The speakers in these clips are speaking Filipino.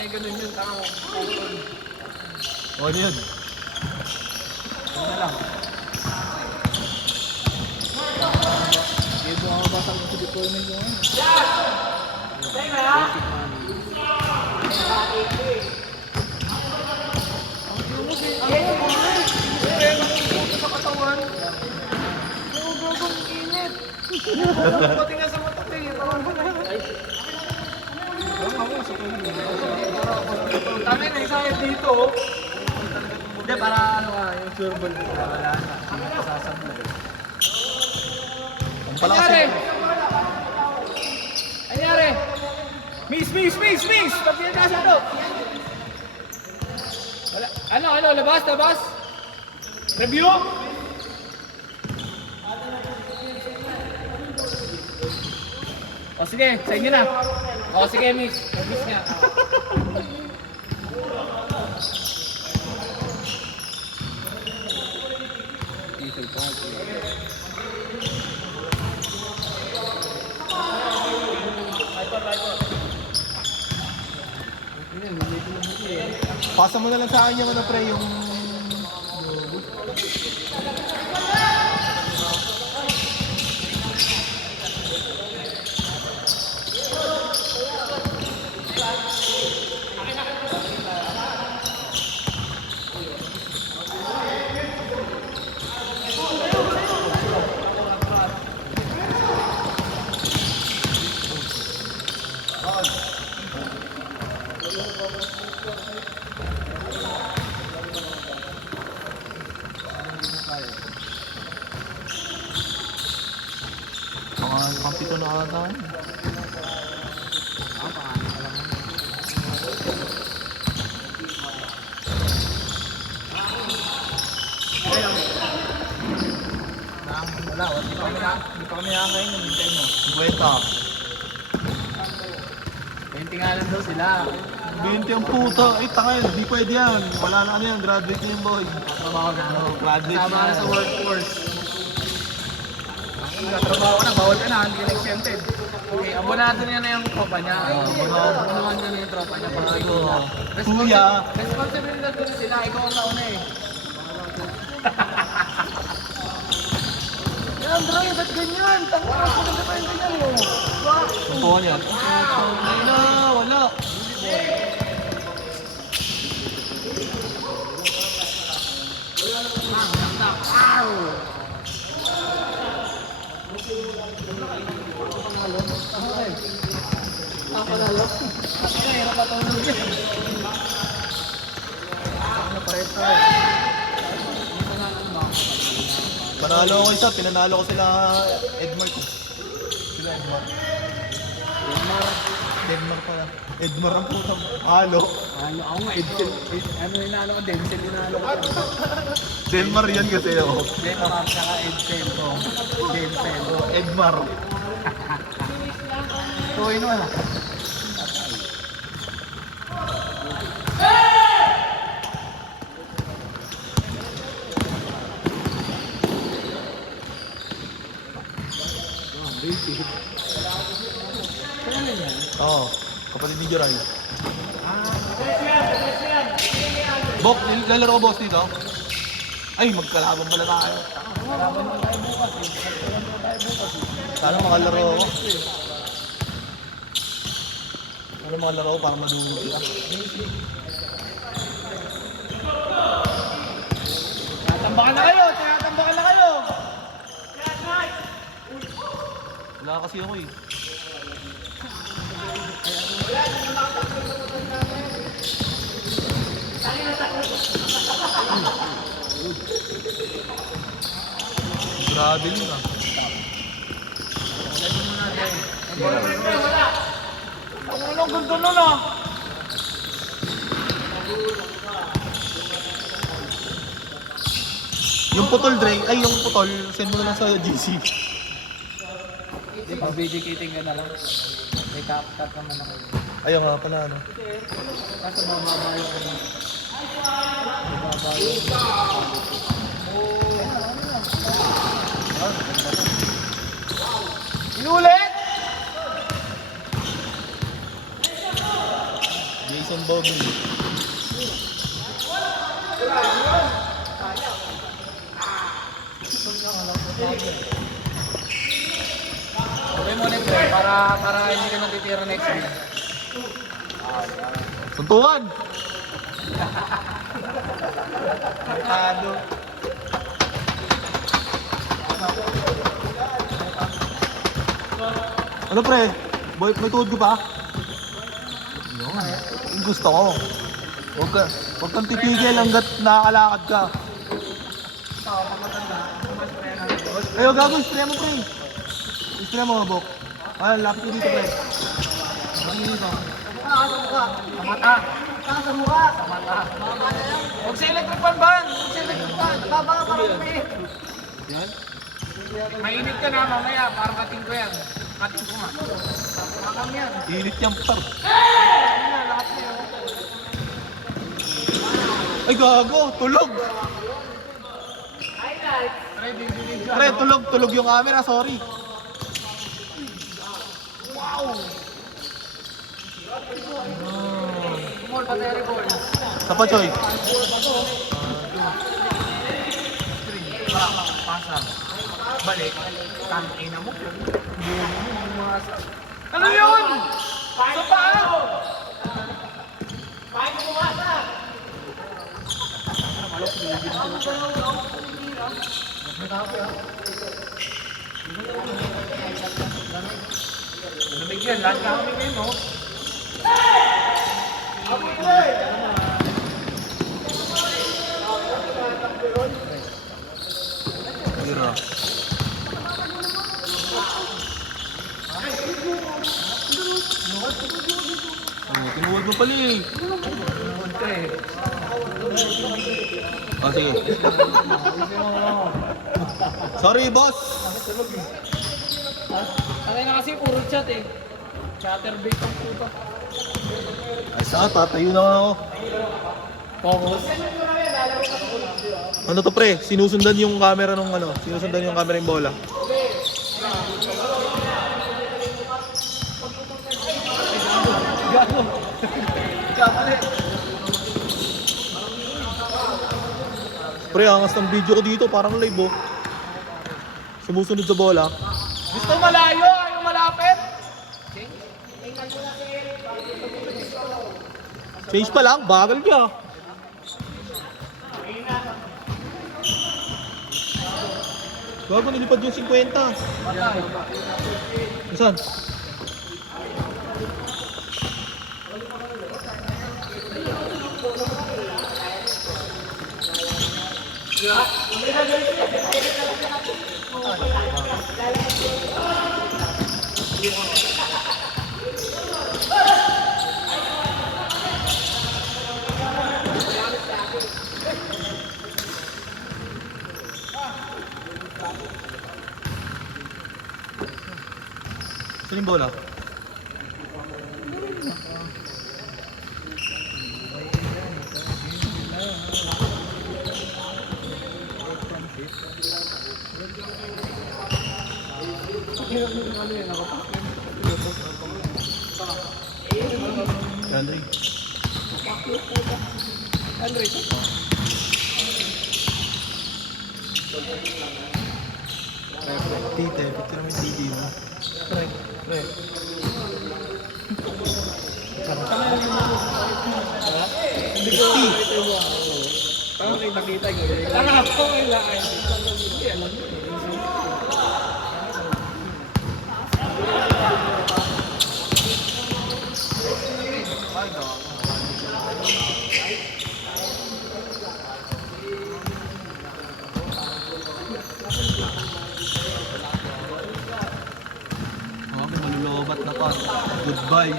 Sanay ganun yun, tama mo. O, ano yun? Ano na lang. Hindi mo ako basang sa deployment mo. Basic money. Sa katawan. Oo, gagong init. Pati nga sa mata ko eh. Tama na isa dito. Hindi, para ano ka, yung surbol mo. Wala na. Hindi ka sasabog. Ang palakas yun. Anyari? Miss! Pagpili ka sa ito. Ano, labas? Review? O sige, sa inyo na. O sige, miss. Miss nga. Diesel party. Pasa mo na lang sa akin yung ano pre, yung... Mga kampito na ata. Wala, hindi pa kami nakakain ng hintay mo. 20 nga lang daw sila. 20 ang puto. Ay, tanga yun. Di pwede yan. Wala na ano yan. Graduate na yun, boy. Trabaho na. Graduate Kasama na. na sa workforce. Trabaho ka na, bawal ka na, hindi ka exempted. Okay, abonado niya na yung tropa niya. Abonahan niya na yung tropa niya para ito. Kuya. Responsibilidad ko na sila, ikaw ang nauna eh. Yan, bro, ba't ganyan? Tangka, maganda pa yung ganyan mo. Ang buwan yan. Ay na, wala. Nakalalo. Ay, hirap pa tayo nung yan. Ano pa rin ito eh. Panalo ako isa. Pinanalo ko sila Edmar ko. Sila Edmar. Edmar pala. Edmar ang putang. Halo. Ano ako nga, Edsel. Ano inaano ko, Denzel inaano ko. Denmar yan kasi ako. Denmark saka Edsel ko. Denzel. Edmar. So, ino na. Oo. Kapatid ni Jeray. Bok, lalaro ko boss dito. Ay, magkalaban pala tayo. Sana makalaro ako. Sana makalaro ako para madunod sila. Tatambakan na kayo! Tatambakan na kayo! Wala kasi ako eh. Grabe yun ah. Ang ganda nun ah! Yung putol, Dre, ay yung putol, send mo na lang sa GC. Hindi, pag-vegetating ka na lang. May cut naman ako. Ayaw nga pala, ano. Kaso mababa yung ano. Mababa yung... Inulit! JC Jason Bobby. Okay mo ulit, bro, para hindi ka natitira next week. Suntukan! Merkado. Ano pre? Boy, may tuhod ko pa? Yung gusto ko. Huwag kang titigil hanggat nakakalakad ka. Ayo, gago, spray mo pre. Spray mo, Bok. Ay, lapit ko dito pre. Sa mukha. Huwag sa electric fan ban. Huwag sa electric fan. Baba ka para lumit. Yan? Mainit ka na mamaya para kating ko yan. Kating ko nga. Makam yan. Init yan par. Ayun na, lakas niya. Ay gago, tulog. Ready, ready. Pre, tulog yung camera, sorry. Wow! Small battery ball. Sapa Choy. Pasang. Balik. Tangina mo. Ano yun? Sa paa? Lamig yan. Lahat ka kami ngayon, no? Gira. Tinuwag mo pala eh. Ah, sige. Sorry, boss. Patay na kasi puro chat eh. Chatterbait ang puto. Ay, saan? Tatayo na nga ako. Focus. Ano to pre? Sinusundan yung camera nung ano? Sinusundan yung camera yung bola. Gago. Kapali. Pre, angas ng video ko dito. Parang live oh. Sumusunod sa bola. Gusto malayo, ayaw malapit. Change pa lang, bagal ka. Gago, nilipad yung 50. Saan? Saan yung bola? Andre. Andre. Tite, picture namin titi mo. Pre. Pre. Hindi ko nakita mo. Parang nakita ko. Tanga po kailangan. Hindi alam mo. Okay, malulobat na pa. Goodbye.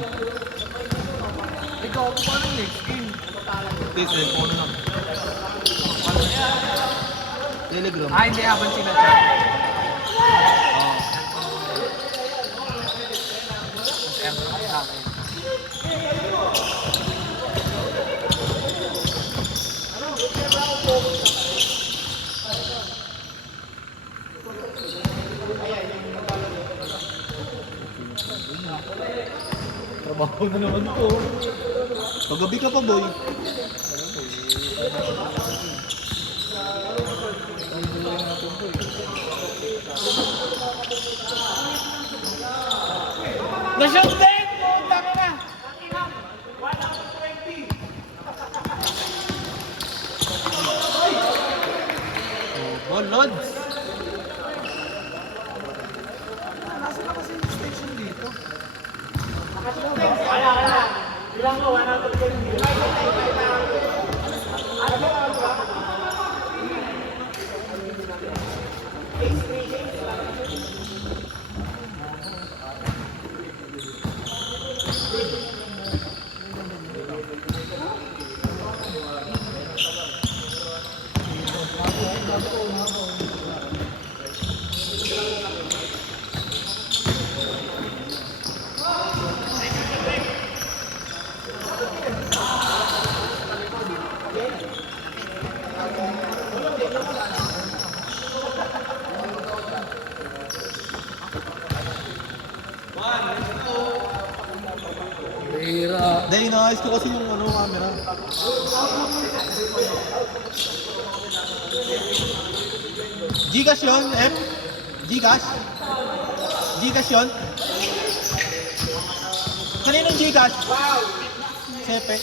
Ikaw, paano yung next game? Okay, cellphone lang. Telegram. Ah, hindi habang sinachat. Trabaho na naman to. Paggabi ka pa, boy. Na-shoot din! Putang ina! Oh, Lods. Nasa na kasi yung station dito? Dahil inaayos ko kasi yung camera. Gcash yun, M? Gcash? Gcash yun? Kaninong Gcash? Sepe.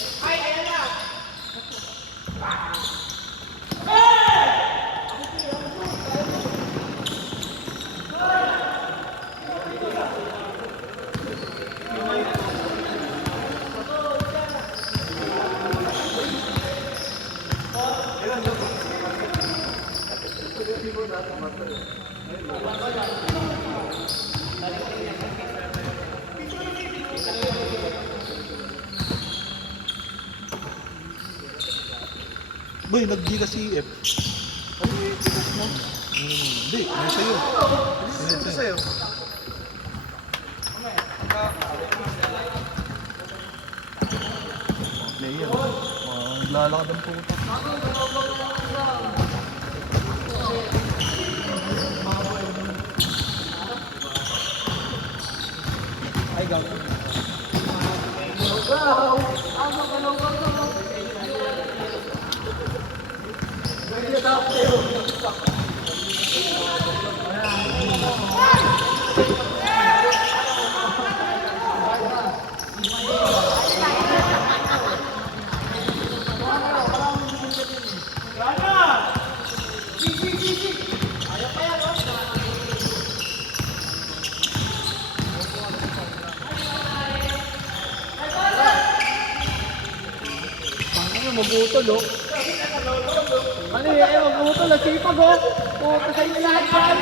Boy, nag-Gcash si F. Hindi, may sa'yo. Ito sa'yo. Player. Naglalakad ang puto. Ay, gawin. Magutol, oh. Ano yan? Magutol, oh. Sipag, oh. Puta sa inyo lahat, pal.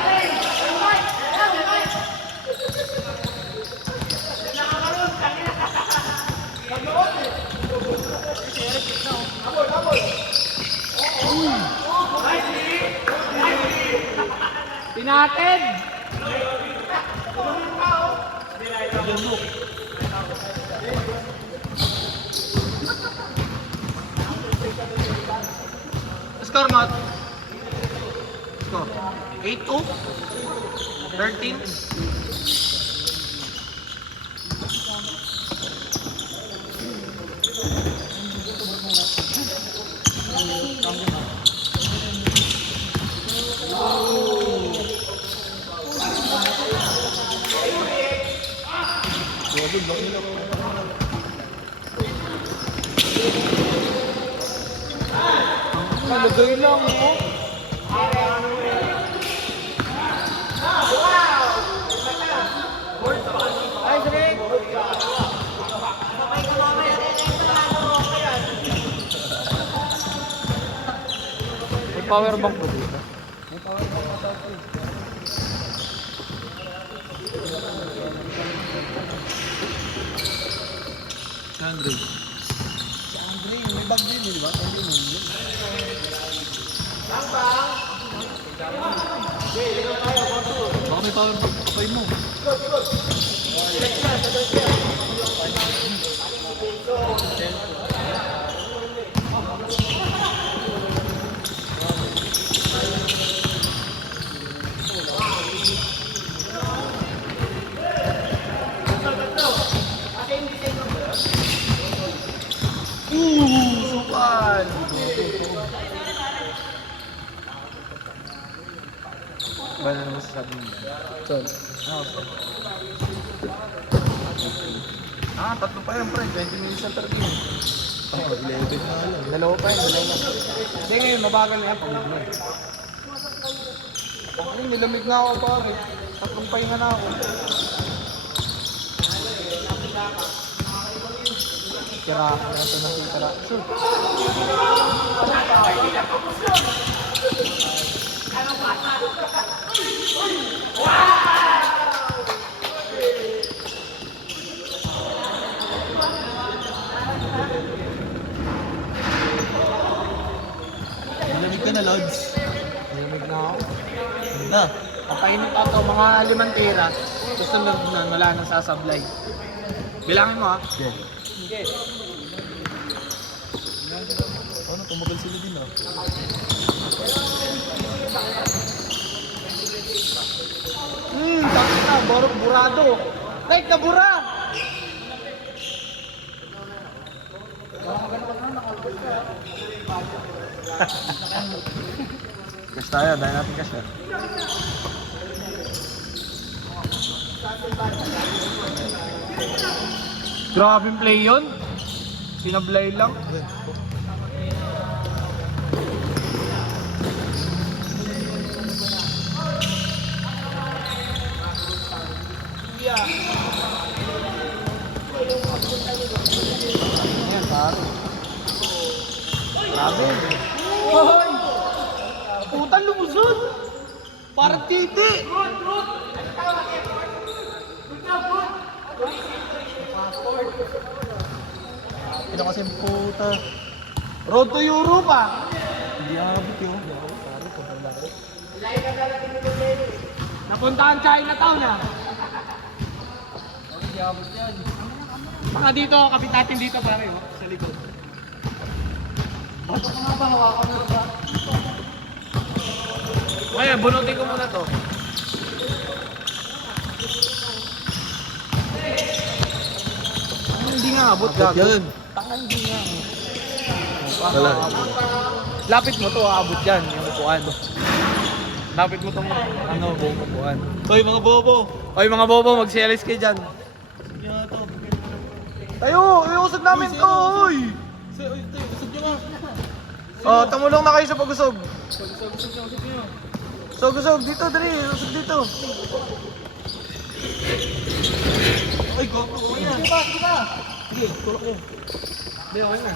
Pinatid! Score not. Score. 8-2. 13. Lagay lang, oh. Ay, sige. May power bank ba dito? May power bank ata ito. Andre. Si Andre, may bag din, di ba? Baka may power bank kapay mo. sabi mo yan? Sol. Ano, so? Tatlo pa yan, pre. 20 minutes na 30. 11 na lang. Dalawa pa yun, dalawa. Hindi ngayon, mabagal na yan pag naglag. Ay, nilamig na ako pare. Tatlong pahinga na ako. Tira, ito na si Tira. Sure. Lamig ka na, Lods. Nilamig na ako. Na. Papainit ako mga 5 tira. Susunod na, wala nang sasablay. Bilangin mo ha. Sige. Sige. Ano, tumagal sila din ah. Takot na, burado. Like na bura! Cash tayo, dahil natin cash ah. Grabe play yun. Sinablay lang. Ayan, pare. Grabe. Hoy! Puta lumusod! Parang titi! Ino kasi puta. Road to Europe ah! Hindi abot yun. Napuntahan Chinatown ah! Hindi abot yan. Baka dito, kapit natin dito pare oh, sa likod. Ba't ka nga ba hawakan mo ba? Kaya, bunutin ko muna to. Hindi nga abot Abot yan. Tanga hindi nga. Wala. Lapit mo to, aabot yan, yung upuan. Lapit mo tong buong upuan. Hoy, mga bobo. Oy mga bobo, mag-CLS kayo dyan. Yato. Tayo, iusog namin to, oy! Usad nyo nga. Oh, tumulong na kayo sa pag-usog. Usog, dito, dali, usog dito. Ay, gogo yan. Sige, tulak yun. Hindi, okay na.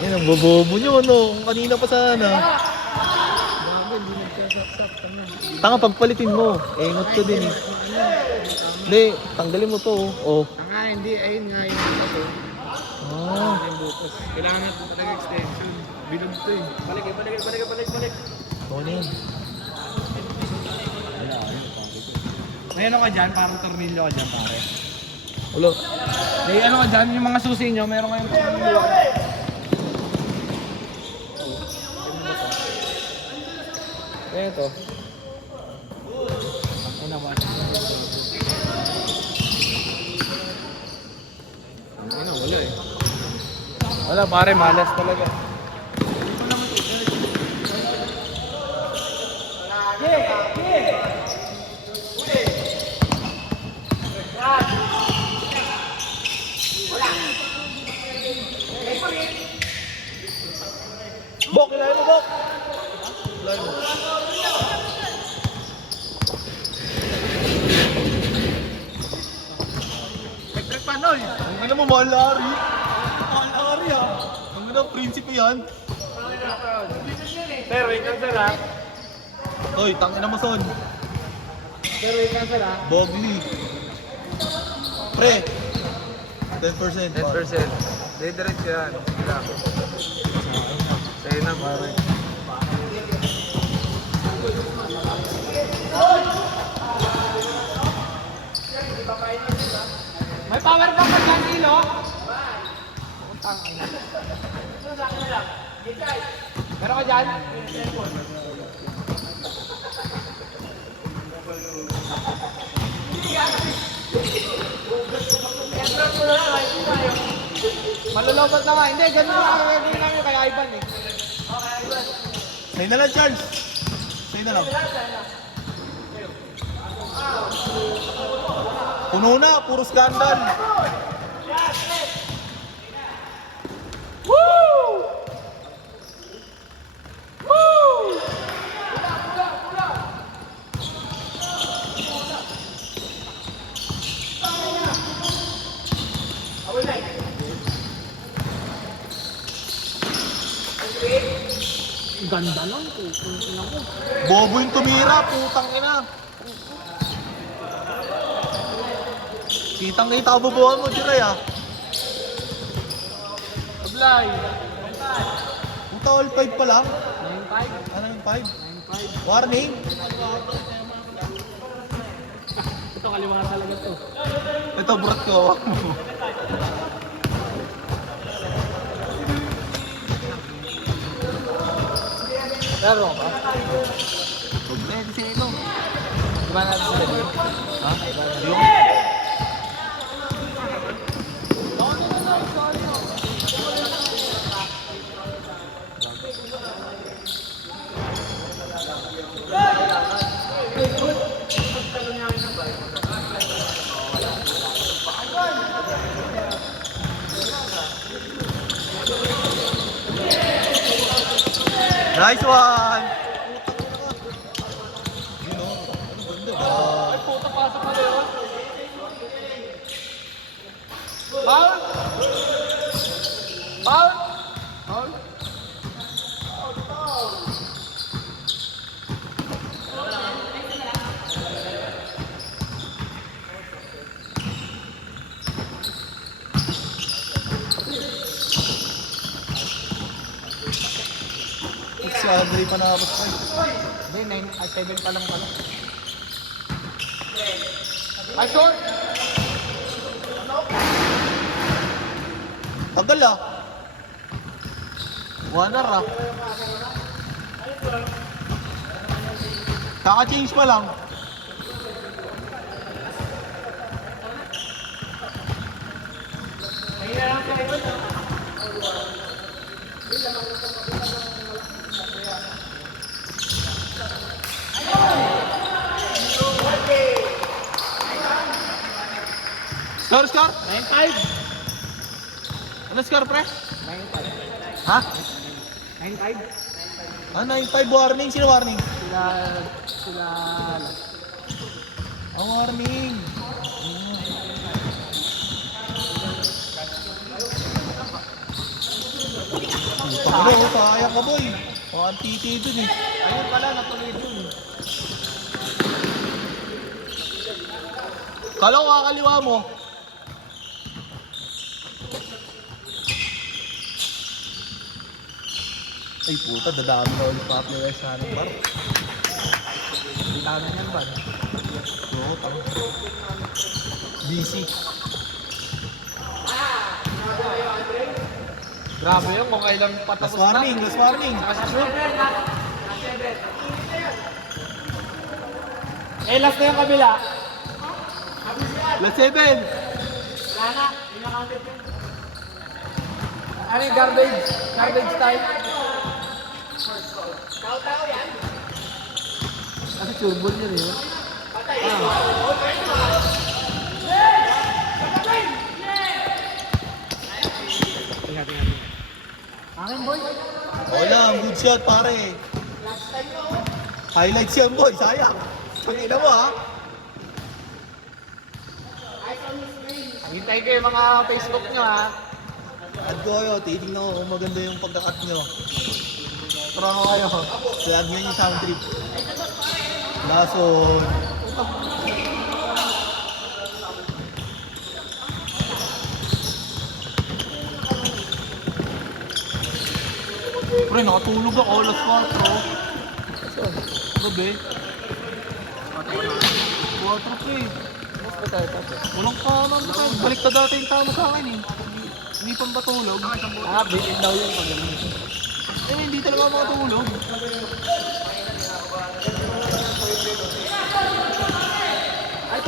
Yan ang bobobo nyo, ano? Kanina pa sana. Grabe, hindi nagsasap-sap. Tanga, pagpalitin mo. Engot ko din eh. Hindi, tanggalin mo to. Oh. Nga, hindi, ayun nga, yung butos. Ah. Yung butos. Kailangan natin talaga extension. Bilog to eh. Balik. Oo na yan. May ano ka dyan, parang tornilyo ka dyan, pare. Ulo. May ano ka dyan, yung mga susi nyo, meron kayong tornilyo. Kaya ito. Ano naman? Ano, wala eh. Wala pare, malas talaga. Bok, ilahin mo, Bok! Ilahin mo. Nagtrek pa, Noy! Ang ina mo, mahal na Ari. Mahal na Ari ah. Ang ina, prinsipe yan. Pero wait lang sir ha. Hoy, tangina mo, Son. Pero wait lang sir ha. Bogli. Pre. 10%. 10%. Didiretso yan. Wala. Sa'yo na, pare. May power bank ka dyan, Ilo? Utang. Meron ka dyan? Malulobot na nga. Hindi, ganun lang namin kay Ivan eh. Sa'yo na lang, Charles. Sa'yo na lang. Puno na, puro skandal. Ganda lang po. Tingnan ko. Bobo yung tumira, putang ina. Kitang-kita ang bubuhan mo, Jiray ah. Ablay. Puta, all 5 pa lang. 9-5. Ano yung 5? 9-5. Warning. Ito kaliwa talaga to. Ito, brat ko. Laro ka? Huwag na yun, sino? Di ba natin sila dito? Ha? Yung? Nice one! Yun o. Ang ganda ba? Ay, puta, pasok na rin. Foul! Foul! Foul! Si Andre pa nakapos pa. Hindi, 7 pa lang pala. Ay, short! Tagal ah. Warner ah. Kaka-change pa lang. Score? 9-5. Ano score, pre? 9-5. Ha? 9-5. Ah, 9-5 warning. Sino warning? Sila... Ang warning. Ano, kaya ka boy. Mga titi dun eh. Ayun pala, natuloy dun. Kala ko kakaliwa mo. Ay puta, dadami na ulit pa player sa ating bar. Hindi tanan yan ba? Oo, parang busy. Grabe yun, kung kailan Last patapos warning, last warning. Saka si shoot. Eh, last na yung kabila. Last 7. Ano yung garbage? Garbage time? Kasi turbol yun eh. Tingnan. Akin boy. Wala, good shot pare. Highlights yan boy, sayang. Pagina mo ha. Hintay ko yung mga Facebook nyo ha. Add ko kayo, titignan ko kung maganda yung pagka-cut nyo. Tara ko kayo. Add nyo yung sound trip. Lason. Pre, nakatulog ako alas 4. Gabi. 4 pre. Walang kanan pa. Balik na dati yung tama sa akin eh. Hindi pang patulog. Ah, bitin daw yun pag ganun. Eh, hindi talaga ako makatulog. Ay,